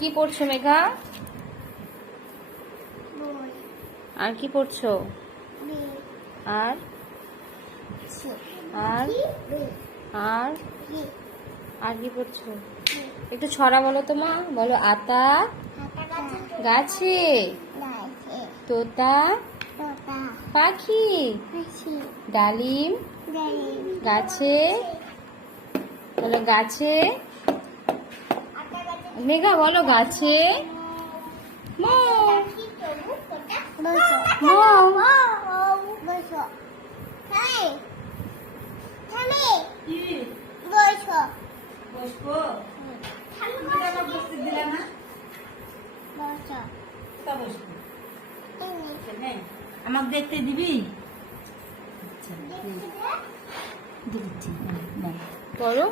কি পড়ছো মেঘা? আর কি পড়ছো? আর আর আর আর কি পড়ছো? একটু ছড়া বলো তো মা। বলো। আতা গাছে, তোতা পাখি, ডালিম গাছে। বলো গাছে। মেঘা বলো গাছে আমাকে দেখতে দিবি? পড়ো।